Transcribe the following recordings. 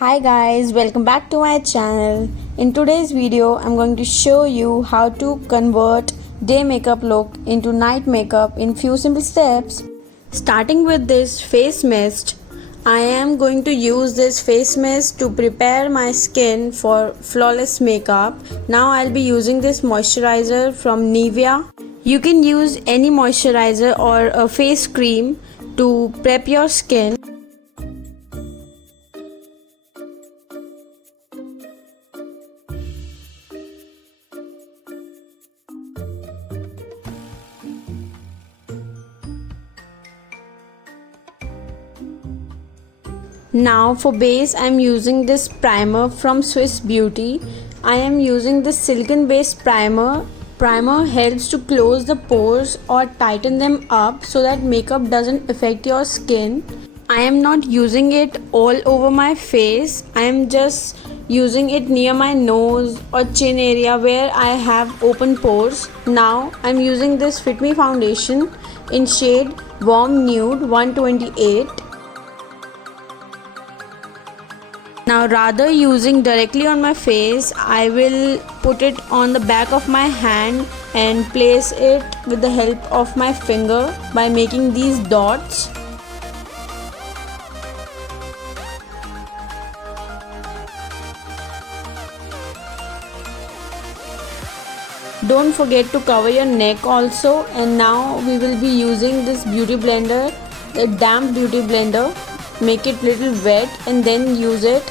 Hi guys, welcome back to my channel. In today's video, I'm going to show you how to convert day makeup look into night makeup in few simple steps. Starting with this face mist, I am going to use this face mist to prepare my skin for flawless makeup. Now I'll be using this moisturizer from Nivea. You can use any moisturizer or a face cream to prep your skin. Now for base I am using this primer from Swiss Beauty. I am using this silicone based primer. Primer helps to close the pores or tighten them up so that makeup doesn't affect your skin. I am not using it all over my face. I am just using it near my nose or chin area where I have open pores. Now I am using this Fit Me foundation in shade Warm Nude 128. Now rather using directly on my face, I will put it on the back of my hand and place it with the help of my finger by making these dots. Don't forget to cover your neck also. And now we will be using this beauty blender, the damp beauty blender. Make it little wet and then use it.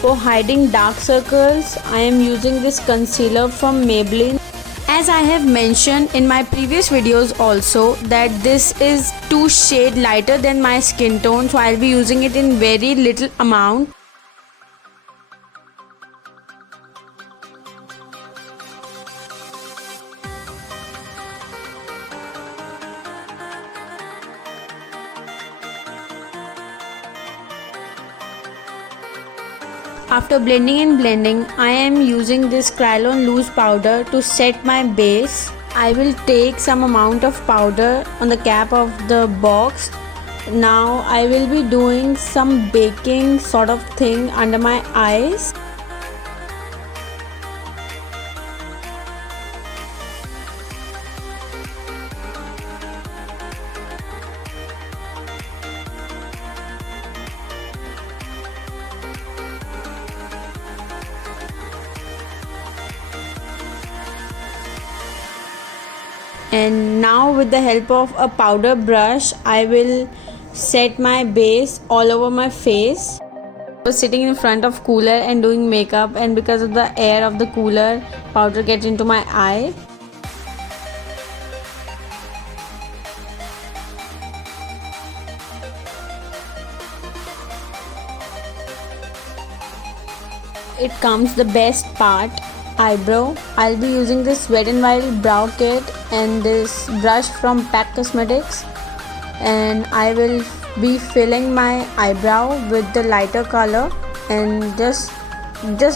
For hiding dark circles, I am using this concealer from Maybelline. As I have mentioned in my previous videos also that this is 2 shades lighter than my skin tone, so I'll be using it in very little amount. After blending and blending, I am using this Kryolan loose powder to set my base. I will take some amount of powder on the cap of the box. Now I will be doing some baking sort of thing under my eyes. And now with the help of a powder brush, I will set my base all over my face. I was sitting in front of cooler and doing makeup, and because of the air of the cooler, powder gets into my eye. It comes the best part, eyebrow. I'll be using this Wet n Wild brow kit and this brush from PAC Cosmetics, and I will be filling my eyebrow with the lighter color and just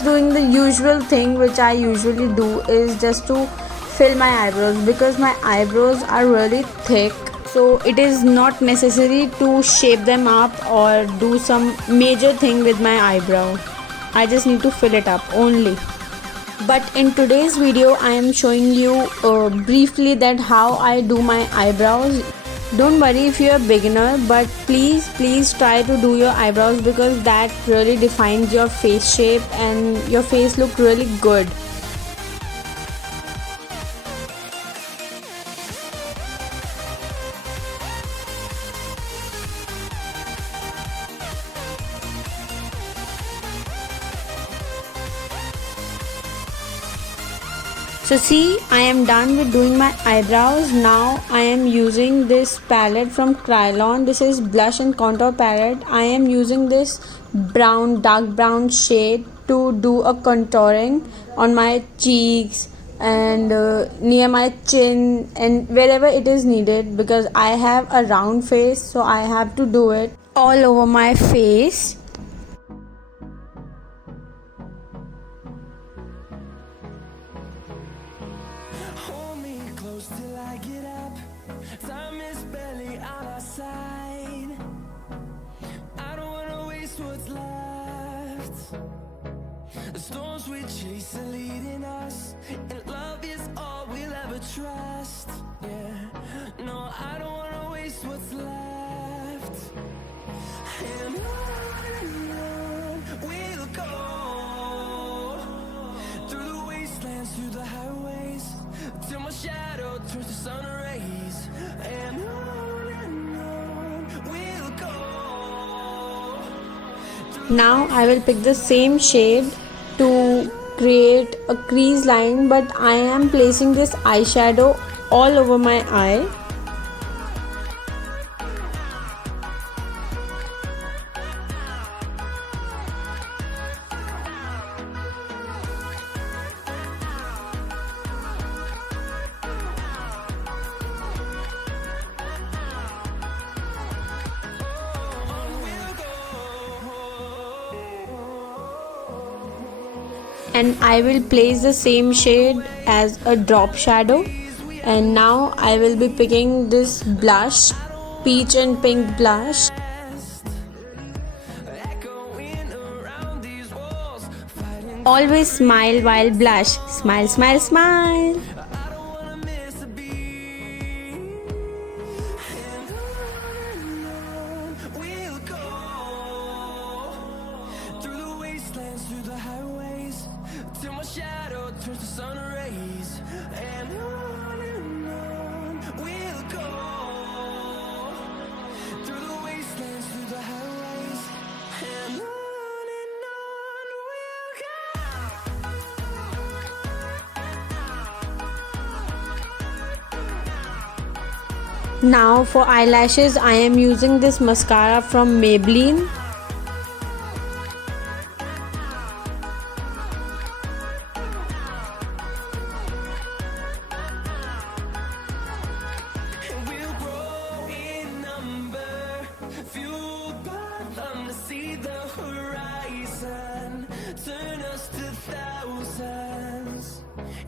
doing the usual thing which I usually do is just to fill my eyebrows, because my eyebrows are really thick, so it is not necessary to shape them up or do some major thing with my eyebrow. I just need to fill it up only. But in today's video I am showing you briefly that how I do my eyebrows. Don't worry if you're a beginner, but please try to do your eyebrows, because that really defines your face shape and your face look really good. So see, I am done with doing my eyebrows. Now I am using this palette from Kryolan. This is blush and contour palette. I am using this dark brown shade to do a contouring on my cheeks, and near my chin and wherever it is needed, because I have a round face, so I have to do it all over my face. Hold me close till I get up. Time is barely on our side. I don't wanna waste what's left. The storms we chase are leading us, and love is all we'll ever trust. Yeah, no, I don't wanna waste what's left. And on we'll go, through the wastelands, through the highways, till my shadow turns to sun rays. And on we'll go. Now I will pick the same shade to create a crease line, but I am placing this eyeshadow all over my eye. And I will place the same shade as a drop shadow. And now I will be picking this blush, peach and pink blush. Always smile while blush. Smile, smile, smile. Through the highways, till my shadow turns to sun rays. And on we'll go, through the wastelands, through the highways. And on we'll go. Now for eyelashes, I am using this mascara from Maybelline. see the horizon, turn us to thousands,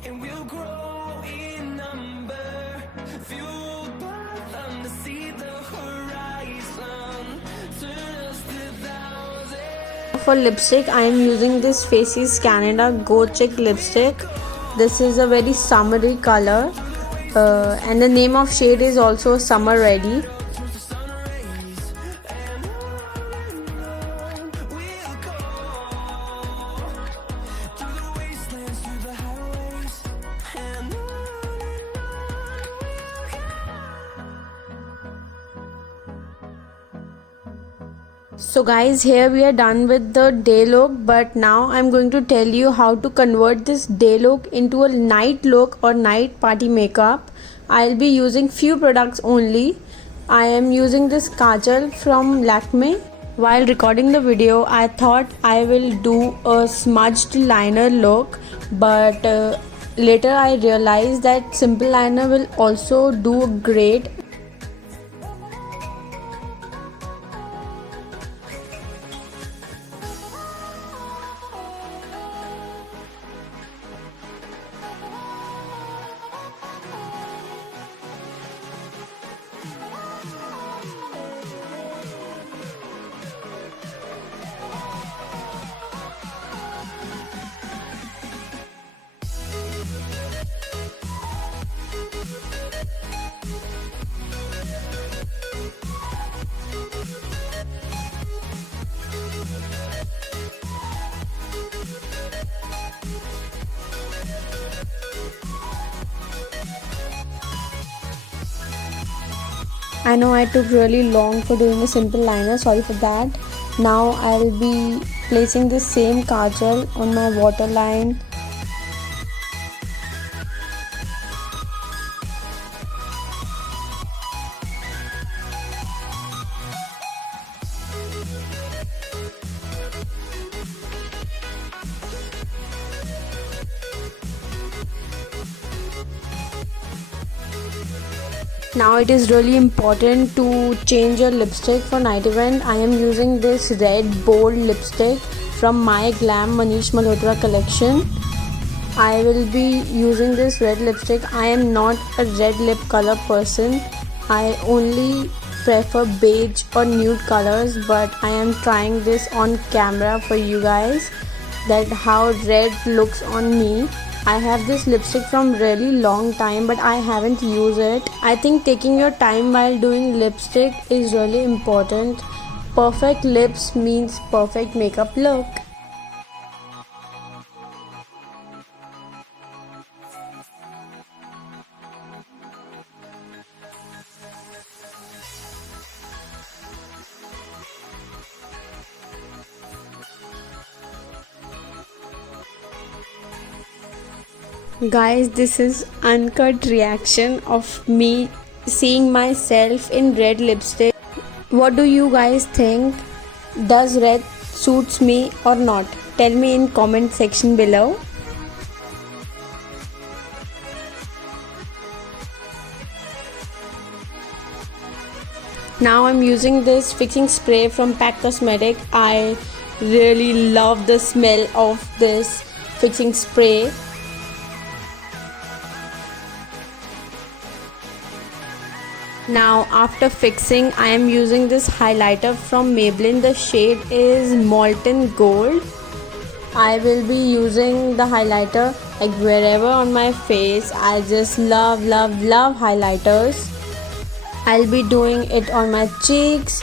and we'll grow in number, fueled by them to see the horizon, turn us to thousands. For lipstick, I am using this Faces Canada Go Chick lipstick. This is a very summery color, and the name of shade is also Summer Ready. So guys, here we are done with the day look, but now I'm going to tell you how to convert this day look into a night look or night party makeup. I'll be using few products only. I am using this kajal from Lakme. While recording the video, I thought I will do a smudged liner look, but later I realized that simple liner will also do great. I know I took really long for doing a simple liner, sorry for that. Now I'll be placing the same kajal on my waterline. Now it is really important to change your lipstick for night event. I am using this red bold lipstick from My Glam Manish Malhotra collection. I will be using this red lipstick. I am not a red lip color person. I only prefer beige or nude colors, but I am trying this on camera for you guys that how red looks on me. I have this lipstick from really long time, but I haven't used it. I think taking your time while doing lipstick is really important. Perfect lips means perfect makeup look. Guys, this is uncut reaction of me seeing myself in red lipstick. What do you guys think? Does red suits me or not? Tell me in comment section below. Now I'm using this fixing spray from PAC Cosmetic. I really love the smell of this fixing spray. Now after fixing, I am using this highlighter from Maybelline. The shade is Molten Gold. I will be using the highlighter like wherever on my face. I just love highlighters. I'll be doing it on my cheeks,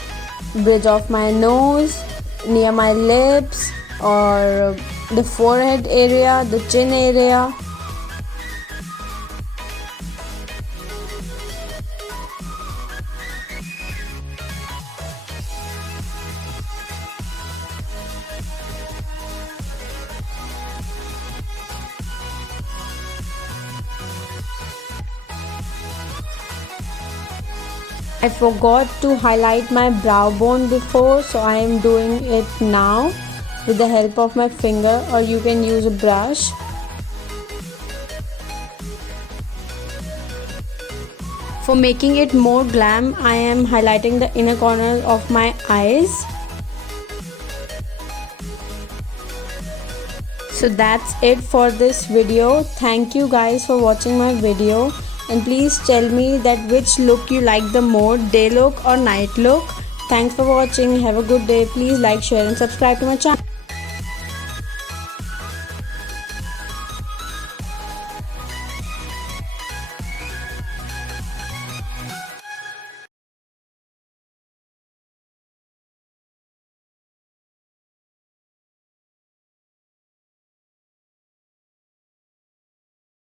bridge of my nose, near my lips, or the forehead area, the chin area. I forgot to highlight my brow bone before, so I am doing it now with the help of my finger, or you can use a brush. For making it more glam, I am highlighting the inner corner of my eyes. So that's it for this video. Thank you guys for watching my video. And please tell me that which look you like the more, day look or night look. Thanks for watching. Have a good day. Please like, share and subscribe to my channel.